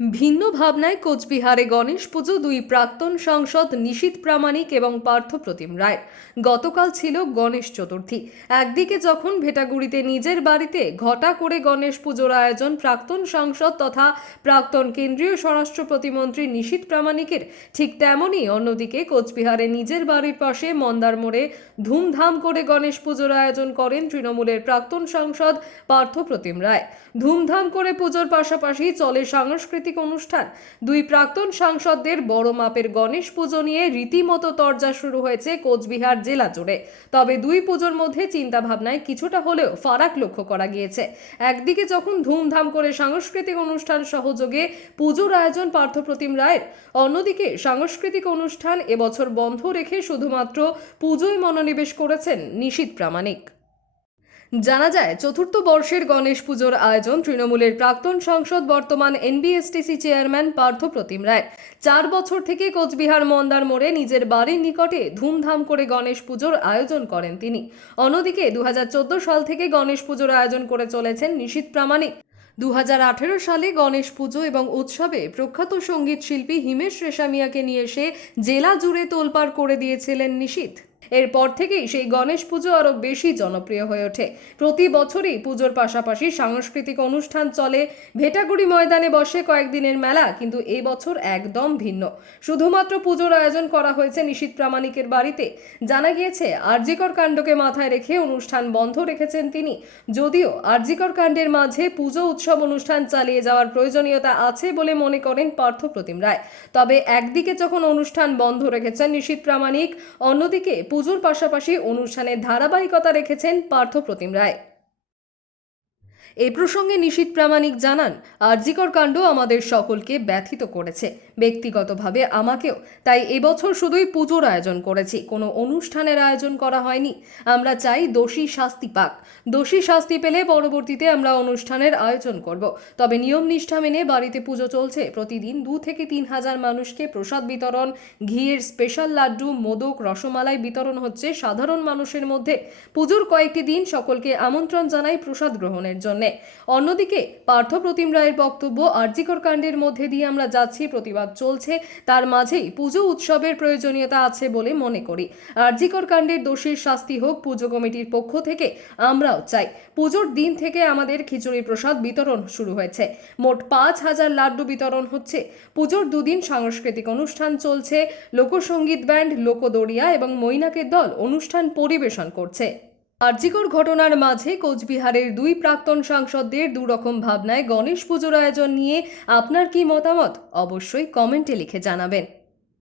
ভিন্ন ভাবনায় কোচবিহারে গণেশ পুজো, দুই প্রাক্তন সাংসদ নিশীত প্রামাণিক এবং পার্থপ্রতিম রায়। গতকাল ছিল গণেশ চতুর্থী। একদিকে যখন ভেটাগুড়িতে নিজের বাড়িতে ঘটা করে গণেশ পুজোর আয়োজন প্রাক্তন সাংসদ তথা প্রাক্তন কেন্দ্রীয় স্বরাষ্ট্র প্রতিমন্ত্রী নিশীত প্রামাণিকের, ঠিক তেমনই অন্যদিকে কোচবিহারে নিজের বাড়ির পাশে মন্দার মোড়ে ধুমধাম করে গণেশ পুজোর আয়োজন করেন তৃণমূলের প্রাক্তন সাংসদ পার্থপ্রতিম রায়। ধুমধাম করে পুজোর পাশাপাশি চলে সাংস্কৃতিক অনুষ্ঠান। দুই প্রাক্তন সাংসদদের বড় মাপের গণেশ পুজো নিয়ে রীতিমতো তরজা শুরু হয়েছে কোচবিহার জেলা জুড়ে। তবে দুই পুজোর মধ্যে চিন্তাভাবনায় কিছুটা হলেও ফারাক লক্ষ্য করা গিয়েছে। একদিকে যখন ধুমধাম করে সাংস্কৃতিক অনুষ্ঠান সহযোগে পুজোর আয়োজন পার্থপ্রতিম রায়ের, অন্যদিকে সাংস্কৃতিক অনুষ্ঠান এবছর বন্ধ রেখে শুধুমাত্র পুজোয় মনোনিবেশ করেছেন নিশীত প্রামাণিক। জানা যায়, চতুর্থ বর্ষের গণেশ পুজোর আয়োজন তৃণমূলের প্রাক্তন সংসদ বর্তমান এনবিএসটিসি চেয়ারম্যান পার্থপ্রতিম রায়। চার বছর থেকে কোচবিহার মন্দার মোড়ে নিজের বাড়ির নিকটে ধুমধাম করে গণেশ পুজোর আয়োজন করেন তিনি। অন্যদিকে দু হাজার চোদ্দ সাল থেকে গণেশ পুজোর আয়োজন করে চলেছেন নিশীত প্রামাণিক। দু হাজার আঠেরো সালে গণেশ পুজো এবং উৎসবে প্রখ্যাত সংগীত শিল্পী হিমেশ রেশামিয়াকে নিয়ে এসে জেলা জুড়ে তোলপাড় করে দিয়েছিলেন নিশীত। এরপর থেকেই সেই গণেশ পুজো আরও বেশি জনপ্রিয় হয়ে ওঠে। প্রতি বছরই পুজোর পাশাপাশি সাংস্কৃতিক অনুষ্ঠান চলে, ভেটাগুড়ি ময়দানে বসে কয়েকদিনের মেলা, কিন্তু এই বছর একদম ভিন্ন। শুধুমাত্র পুজোর আয়োজন করা হয়েছে নিশীত প্রামাণিকের বাড়িতে। জানা গিয়েছে, আরজিকর কাণ্ডকে মাথায় রেখে অনুষ্ঠান বন্ধ রেখেছেন তিনি। যদিও আরজিকর কাণ্ডের মাঝে পুজো উৎসব অনুষ্ঠান চালিয়ে যাওয়ার প্রয়োজনীয়তা আছে বলে মনে করেন পার্থপ্রতিম রায়। তবে একদিকে যখন অনুষ্ঠান বন্ধ রেখেছেন নিশীত প্রামাণিক, অন্যদিকে পুজোর পাশাপাশি অনুষ্ঠানে ধারাবাহিকতা রেখেছেন পার্থপ্রতিম রায়। এই প্রসঙ্গে নিশীত প্রামাণিক জানান, আরজিকর কাণ্ড আমাদের সকলকে ব্যথিত করেছে। ব্যক্তিগতভাবে আমাকেও। তাই এবছর শুধুই পুজোর আয়োজন করেছি। কোনো অনুষ্ঠানের আয়োজন করা হয়নি। আমরা চাই দোষী শাস্তি পাক। দোষী শাস্তি পেলে পরবর্তীতে আমরা অনুষ্ঠানের আয়োজন করব। তবে নিয়ম নিষ্ঠা মেনে বাড়িতে পুজো চলছে। প্রতিদিন দু থেকে তিন হাজার মানুষকে প্রসাদ বিতরণ, ঘিয়ের স্পেশাল লাড্ডু, মোদক, রসমালাই বিতরণ হচ্ছে সাধারণ মানুষের মধ্যে। পুজোর কয়েকটি দিন সকলকে আমন্ত্রণ জানাই প্রসাদ গ্রহণের জন্য। অন্যদিকে পার্থপ্রতিম রায়ের বক্তব্য, আরজিকর কাণ্ডের মধ্যে দিয়ে আমরা যাচ্ছি, প্রতিবাদ চলছে। তার মাঝেই পুজো উৎসবের প্রয়োজনীয়তা আছে বলে মনে করি। আরজিকর কাণ্ডের দোষীর শাস্তি হোক, পুজো কমিটির পক্ষ থেকে আমরাও চাই। পুজোর দিন থেকে আমাদের খিচুড়ি প্রসাদ বিতরণ শুরু হয়েছে। মোট পাঁচ হাজার লাড্ডু বিতরণ হচ্ছে। পুজোর দুদিন সাংস্কৃতিক অনুষ্ঠান চলছে। লোকসঙ্গীত ব্যান্ড লোকদড়িয়া এবং মৈনাকের দল অনুষ্ঠান পরিবেশন করছে। আর্জিকর ঘটনার মাঝে কোচবিহারের দুই প্রাক্তন সাংসদদের দুরকম ভাবনায় গণেশ পুজোর আয়োজন নিয়ে আপনার কি মতামত? অবশ্যই কমেন্টে লিখে জানাবেন।